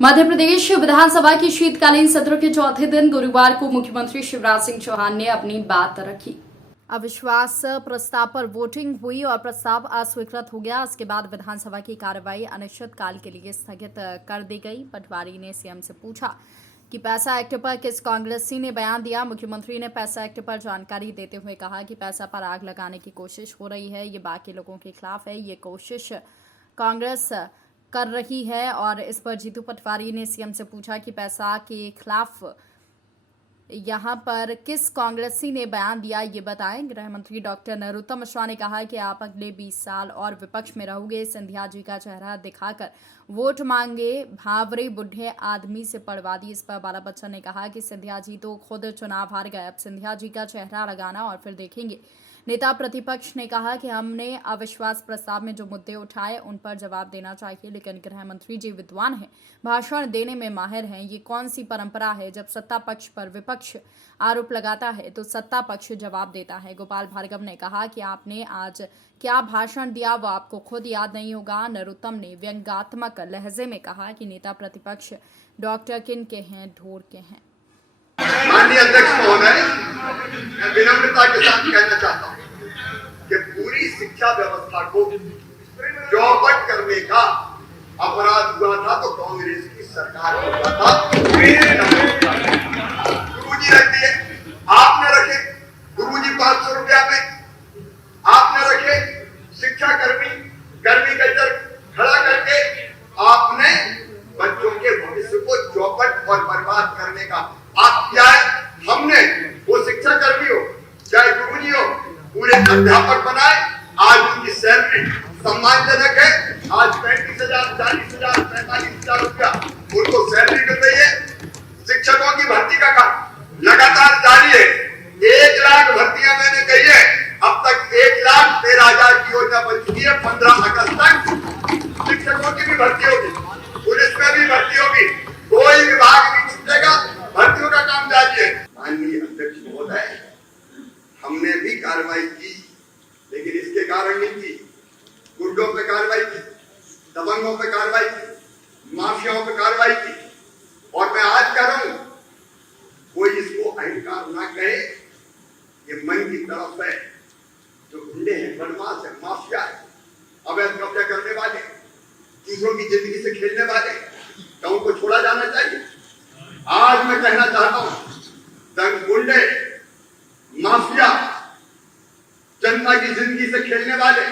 मध्य प्रदेश विधानसभा की शीतकालीन सत्र के चौथे दिन गुरुवार को मुख्यमंत्री शिवराज सिंह चौहान ने अपनी बात रखी। अविश्वास प्रस्ताव पर वोटिंग हुई और प्रस्ताव अस्वीकृत हो गया। इसके बाद विधानसभा की कार्रवाई अनिश्चितकाल के लिए स्थगित कर दी गई। पटवारी ने सीएम से पूछा कि पैसा एक्ट पर किस कांग्रेसी ने बयान दिया। मुख्यमंत्री ने पैसा एक्ट पर जानकारी देते हुए कहा कि पैसा पर आग लगाने की कोशिश हो रही है, ये बाकी लोगों के खिलाफ है, ये कोशिश कांग्रेस कर रही है। और इस पर जीतू पटवारी ने सीएम से पूछा कि पैसा के खिलाफ यहां पर किस कांग्रेसी ने बयान दिया, ये बताएं। गृह मंत्री डॉक्टर नरोत्तम मिश्रा ने कहा कि आप अगले 20 साल और विपक्ष में रहोगे। सिंधिया जी का चेहरा दिखाकर वोट मांगे, भावरे बुढ़े आदमी से पड़वा दी। इस पर बाला बच्चन ने कहा कि सिंधिया जी तो खुद चुनाव हार गए, अब सिंधिया जी का चेहरा लगाना और फिर देखेंगे। नेता प्रतिपक्ष ने कहा कि हमने अविश्वास प्रस्ताव में जो मुद्दे उठाए उन पर जवाब देना चाहिए, लेकिन गृह मंत्री जी विद्वान हैं, भाषण देने में माहिर हैं। ये कौन सी परंपरा है, जब सत्ता पक्ष पर विपक्ष आरोप लगाता है तो सत्ता पक्ष जवाब देता है। गोपाल भार्गव ने कहा कि आपने आज क्या भाषण दिया वो आपको खुद याद नहीं होगा। नरोत्तम ने व्यंग्यात्मक लहजे में कहा कि नेता प्रतिपक्ष डॉक्टर किन के हैं, ढोर के हैं। माननीय अध्यक्ष महोदय, मैं विनम्रता के साथ कहना चाहता हूं कि पूरी शिक्षा व्यवस्था को चौपट करने का अपराध हुआ था तो कांग्रेस की सरकार में हुआ था। गुरुजी रख दिए, आपने रखे गुरुजी 500 रुपया में, आपने रखे शिक्षा कर्मी गर्मी कल्चर खड़ा करके आपने बच्चों के भविष्य को चौपट और बर्बाद करने का आप क्या है। हमने वो शिक्षा कर्मी हो चाहे गुरुजी हो पूरे अध्यापक बनाए। आज उनकी सैलरी सम्मानजनक है। आज 35,000 40,000 45,000 रुपया उनको सैलरी मिल रही है। शिक्षकों की भर्ती का काम लगातार जारी है। 1 लाख भर्तियां मैंने कही है, अब तक 1,13,000 की योजना बन चुकी है। 15 अगस्त तक शिक्षकों की भी भर्ती होगी, पुलिस में भी भर्ती होगी, कोई विभाग नहीं छूटेगा, भर्तियों का काम जारी है। माननीय अध्यक्ष महोदय, हमने भी कार्रवाई की, लेकिन इसके कारण नहीं की। गुंडों पे कार्रवाई की, दबंगों पे कार्रवाई की, माफियाओं पे कार्रवाई की। और मैं आज कह रहा हूं, कोई इसको अहंकार ना कहे, ये मन की तरफ है। जो गुंडे हैं, बदमाश है, माफिया है, अवैध कब्जा करने वाले, दूसरों की जिंदगी से खेलने वाले, तो उनको छोड़ा जाना चाहिए। आज मैं कहना चाहता हूं, गुंडे माफिया जनता की जिंदगी से खेलने वाले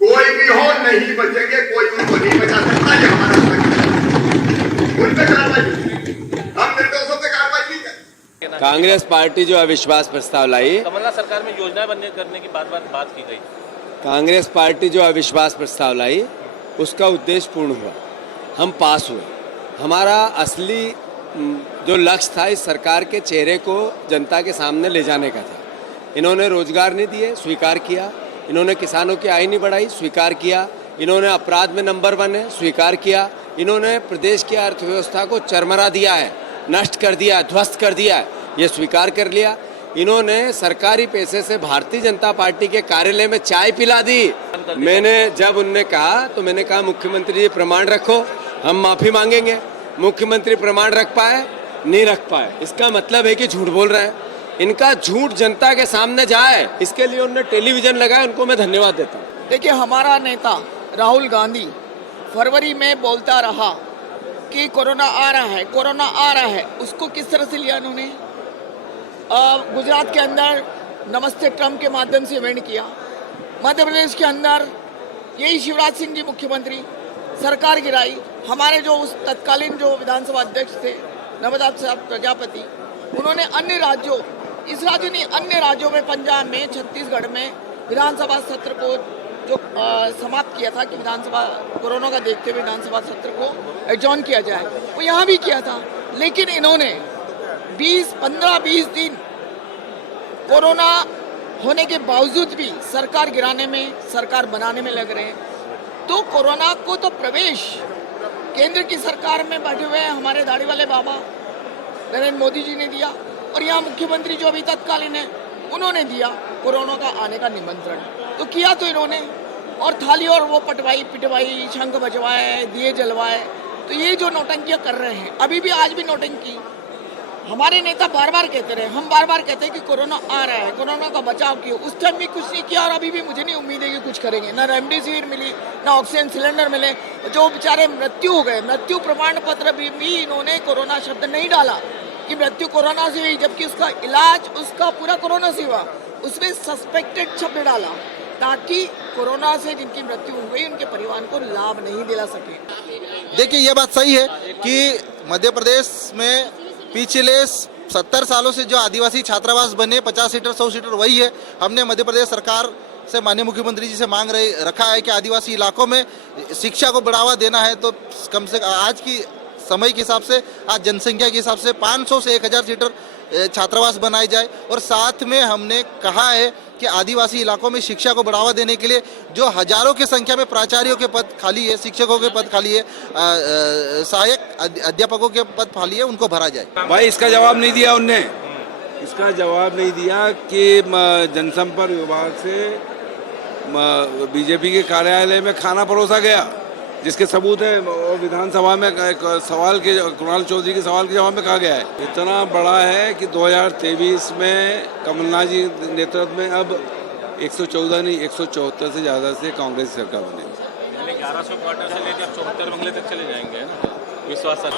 कोई भी हो नहीं बचेंगे, कोई उनको नहीं बचा सकता। ये हमारा उन पे कार्रवाई, हम निर्दोषों पे कार्रवाई नहीं करें। कांग्रेस पार्टी जो अविश्वास प्रस्ताव लाई, कमलनाथ सरकार में योजनाएं बनने करने की बात की गई। कांग्रेस पार्टी जो अविश्वास प्रस्ताव लाई उसका उद्देश्य पूर्ण हुआ, हम पास हुए। हमारा असली जो लक्ष्य था इस सरकार के चेहरे को जनता के सामने ले जाने का था। इन्होंने रोजगार नहीं दिए, स्वीकार किया। इन्होंने किसानों की आय नहीं बढ़ाई, स्वीकार किया। इन्होंने अपराध में नंबर 1 है, स्वीकार किया। इन्होंने प्रदेश की अर्थव्यवस्था को चरमरा दिया है, नष्ट कर दिया, ध्वस्त कर दिया है, ये स्वीकार कर लिया। इन्होंने सरकारी पैसे से भारतीय जनता पार्टी के कार्यालय में चाय पिला दी। मैंने जब उनने कहा तो मैंने कहा मुख्यमंत्री जी प्रमाण रखो, हम माफी मांगेंगे। मुख्यमंत्री प्रमाण रख पाए, नहीं रख पाए, इसका मतलब है कि झूठ बोल रहे हैं। इनका झूठ जनता के सामने जाए, इसके लिए उन्होंने टेलीविजन लगाया, उनको मैं धन्यवाद देता हूँ। देखिए, हमारा नेता राहुल गांधी फरवरी में बोलता रहा कि कोरोना आ रहा है, कोरोना आ रहा है। उसको किस तरह से लिया इन्होंने? गुजरात के अंदर नमस्ते ट्रम्प के माध्यम से इवेंट किया। मध्य प्रदेश के अंदर यही शिवराज सिंह जी मुख्यमंत्री, सरकार गिराई। हमारे जो उस तत्कालीन जो विधानसभा अध्यक्ष थे नवदास साहब प्रजापति, उन्होंने अन्य राज्यों, इस राज्य ने अन्य राज्यों में, पंजाब में, छत्तीसगढ़ में विधानसभा सत्र को जो समाप्त किया था कि विधानसभा कोरोना का देखते हुए विधानसभा सत्र को एडजॉर्न किया जाए, वो यहाँ भी किया था। लेकिन इन्होंने 15-20 दिन कोरोना होने के बावजूद भी सरकार गिराने में, सरकार बनाने में लग रहे हैं। तो कोरोना को तो प्रवेश केंद्र की सरकार में बैठे हुए हमारे दाढ़ी वाले बाबा नरेंद्र मोदी जी ने दिया, और यहाँ मुख्यमंत्री जो अभी तत्कालीन है उन्होंने दिया कोरोना का आने का निमंत्रण। तो किया तो इन्होंने, और थाली और वो पटवाई पिटवाई, शंख बजवाए, दिए जलवाए, तो ये जो नौटंकियां कर रहे हैं, अभी भी आज भी नौटंकी, हमारे नेता बार बार कहते रहे, हम बार बार कहते हैं कि कोरोना आ रहा है, कोरोना का बचाव किया, उस टाइम भी कुछ नहीं किया और अभी भी मुझे नहीं उम्मीद है कि कुछ करेंगे। ना रेमडेसिविर मिली, ना ऑक्सीजन सिलेंडर मिले, जो बेचारे मृत्यु हो गए, मृत्यु प्रमाण पत्र भी इन्होंने कोरोना शब्द नहीं डाला कि मृत्यु कोरोना से हुई, जबकि उसका इलाज उसका पूरा कोरोना से हुआ, उसमें सस्पेक्टेड शब्द डाला ताकि कोरोना से जिनकी मृत्यु हो गई उनके परिवार को लाभ नहीं दिला सके। देखिए, ये बात सही है कि मध्य प्रदेश में पिछले 70 सालों से जो आदिवासी छात्रावास बने 50 सीटर 100 सीटर वही है। हमने मध्य प्रदेश सरकार से माननीय मुख्यमंत्री जी से मांग रखा है कि आदिवासी इलाकों में शिक्षा को बढ़ावा देना है तो कम से आज की समय के हिसाब से, आज जनसंख्या के हिसाब से 500 से 1000 सीटर छात्रावास बनाए जाए। और साथ में हमने कहा है कि आदिवासी इलाकों में शिक्षा को बढ़ावा देने के लिए जो हजारों की संख्या में प्राचार्यों के पद खाली है, शिक्षकों के पद खाली है, सहायक अध्यापकों के पद खाली है, उनको भरा जाए। भाई इसका जवाब नहीं दिया उनने, इसका जवाब नहीं दिया कि जनसंपर्क विभाग से बीजेपी के कार्यालय में खाना परोसा गया, जिसके सबूत है। और विधानसभा में एक सवाल के कुणाल चौधरी के सवाल के जवाब में कहा गया है, इतना बड़ा है कि 2023 में कमलनाथ जी नेतृत्व में अब 114 नहीं 174 से ज़्यादा से कांग्रेस सरकार बनेगी। 1100 क्वार्टर से लेकर 74 बंगले तक चले जाएंगे, है ना? विश्वास है।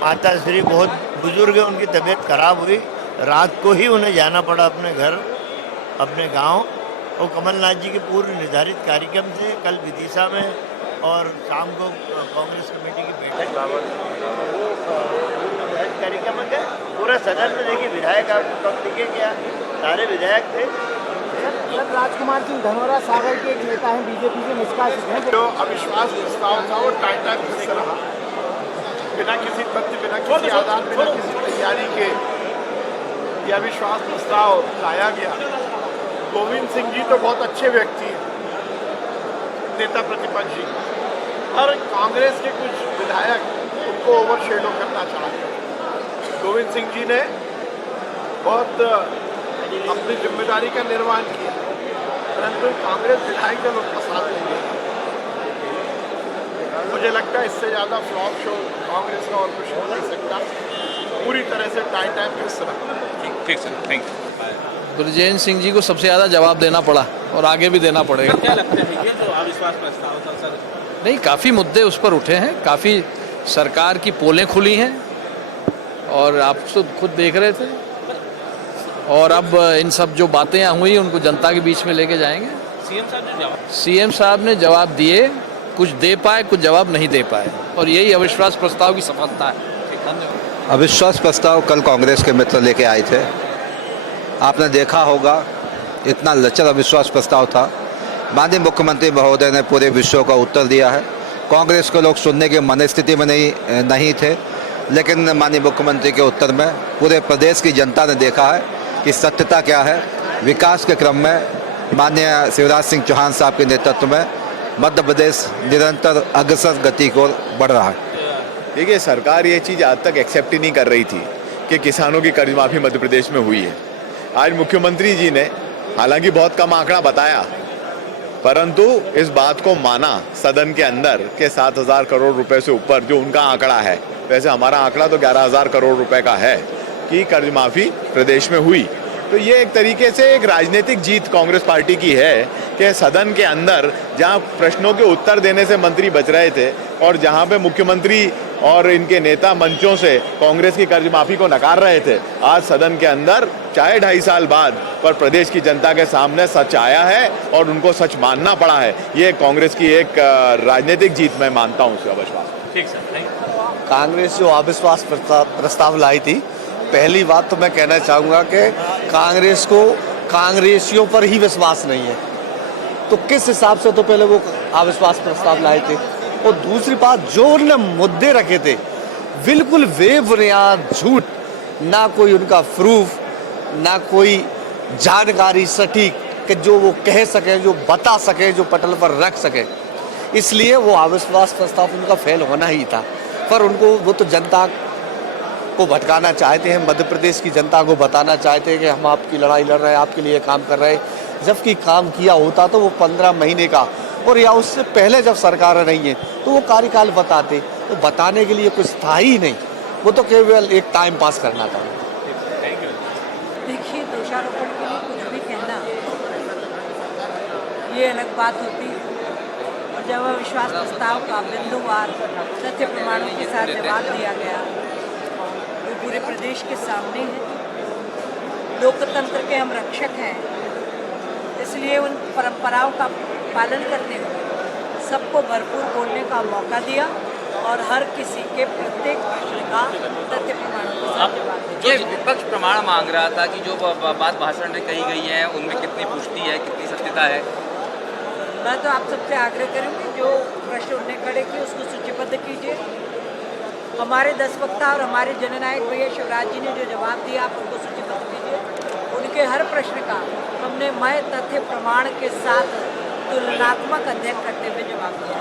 माता श्री बहुत बुजुर्ग है, उनकी तबीयत खराब हुई, रात को ही उन्हें जाना पड़ा अपने घर, अपने गांव। और कमलनाथ जी के पूर्व निर्धारित कार्यक्रम से कल विदिशा में और शाम को कांग्रेस कमेटी की बैठक कार्यक्रम में गए। पूरा सदन में देखिए विधायक आपको कब दिखे क्या, सारे विधायक थे। सर, राजकुमार सिंह धनोरा सागर के एक नेता हैं, बीजेपी से निष्कासित हैं। जो अविश्वास प्रस्ताव था वो टाइम से रहा, बिना किसी तथ्य, बिना किसी आधार, बिना किसी तैयारी के यह अविश्वास प्रस्ताव लाया गया। गोविंद सिंह जी तो बहुत अच्छे व्यक्ति हैं, नेता प्रतिपक्षी, और कांग्रेस के कुछ विधायक उनको ओवरशेडो करना चाहते हैं। गोविंद सिंह जी ने बहुत अपनी जिम्मेदारी का निर्वहन किया, परंतु कांग्रेस विधायक दल उनका साथ नहीं दिया। मुझे लगता है इससे ज़्यादा फ्लॉप शो कांग्रेस का और कुछ हो नहीं सकता। पूरी तरह से टाइम किस तरह। ठीक sir, thank you. Brajesh Singh ji को सबसे ज़्यादा जवाब देना पड़ा और आगे भी देना पड़ेगा। क्या लगता है ये जो अविश्वास प्रस्ताव था सर? नहीं, काफ़ी मुद्दे उस पर उठे हैं, काफ़ी सरकार की पोलें खुली हैं और आप तो खुद देख रहे थे। और अब इन सब जो बातें हुई उनको जनता के बीच में लेके जाएंगे। सीएम साहब ने जवाब दिए, कुछ दे पाए, कुछ जवाब नहीं दे पाए, और यही अविश्वास प्रस्ताव की सफलता है। धन्यवाद। अविश्वास प्रस्ताव कल कांग्रेस के मित्र लेके आए थे। आपने देखा होगा इतना लचर अविश्वास प्रस्ताव था। माननीय मुख्यमंत्री महोदय ने पूरे विषयों का उत्तर दिया है। कांग्रेस के लोग सुनने की मनस्थिति में नहीं थे, लेकिन माननीय मुख्यमंत्री के उत्तर में पूरे प्रदेश की जनता ने देखा है कि सत्यता क्या है। विकास के क्रम में माननीय शिवराज सिंह चौहान साहब के नेतृत्व में मध्य प्रदेश निरंतर अग्रसर गति को बढ़ रहा है। देखिए, सरकार ये चीज़ आज तक एक्सेप्ट ही नहीं कर रही थी कि किसानों की कर्ज माफ़ी मध्य प्रदेश में हुई है। आज मुख्यमंत्री जी ने हालांकि बहुत कम आंकड़ा बताया, परंतु इस बात को माना सदन के अंदर के 7,000 करोड़ रुपए से ऊपर जो उनका आंकड़ा है, वैसे हमारा आंकड़ा तो 11,000 करोड़ रुपए का है कि कर्ज माफ़ी प्रदेश में हुई। तो ये एक तरीके से एक राजनीतिक जीत कांग्रेस पार्टी की है कि सदन के अंदर जहां प्रश्नों के उत्तर देने से मंत्री बच रहे थे और जहां पे मुख्यमंत्री और इनके नेता मंचों से कांग्रेस की कर्ज माफ़ी को नकार रहे थे, आज सदन के अंदर चाहे 2.5 साल बाद पर प्रदेश की जनता के सामने सच आया है और उनको सच मानना पड़ा है। ये कांग्रेस की एक राजनीतिक जीत मैं मानता हूँ। अविश्वास ठीक सर, थैंक यू। कांग्रेस जो अविश्वास प्रस्ताव लाई थी, पहली बात तो मैं कहना चाहूँगा कि कांग्रेस को कांग्रेसियों पर ही विश्वास नहीं है, तो किस हिसाब से तो पहले वो अविश्वास प्रस्ताव लाए थे। और दूसरी बात, जो उन्होंने मुद्दे रखे थे बिल्कुल बेबुनियाद झूठ, ना कोई उनका प्रूफ, ना कोई जानकारी सटीक कि जो वो कह सके, जो बता सके, जो पटल पर रख सके, इसलिए वो अविश्वास प्रस्ताव उनका फेल होना ही था। पर उनको वो तो जनता को भटकाना चाहते हैं, मध्य प्रदेश की जनता को बताना चाहते हैं कि हम आपकी लड़ाई लड़ रहे हैं, आपके लिए काम कर रहे हैं, जबकि काम किया होता तो वो 15 महीने का, और या उससे पहले जब सरकार नहीं है तो वो कार्यकाल बताते। वो बताने के लिए कुछ था ही नहीं, वो तो केवल एक टाइम पास करना था। देखिए, दोषारोपण के लिए कुछ भी कहना ये अलग बात होती है, और जब अविश्वास प्रस्ताव का बिंदुवार तथ्य प्रमाणों के साथ जवाब दिया गया, वो पूरे प्रदेश के सामने है। लोकतंत्र के हम रक्षक हैं, इसलिए उन परंपराओं का पालन करते हुए सबको भरपूर बोलने का मौका दिया और हर किसी के प्रत्येक प्रश्न का तथ्य प्रमाणों के साथ जवाब दिया। जो विपक्ष प्रमाण मांग रहा था कि जो बात भाषण में कही गई है उनमें कितनी पुष्टि है, कितनी सत्यता है? मैं तो आप सबसे आग्रह करूंगी, जो प्रश्न उन्होंने खड़े किए उसको सूचीबद्ध कीजिए। हमारे 10 वक्ता और हमारे जननायक भैया शिवराज जी ने जो जवाब दिया, आप उनको सूचीबद्ध कीजिए। उनके हर प्रश्न का हमने मय तथ्य प्रमाण के साथ तुलनात्मक अध्ययन करते हुए जवाब दिया।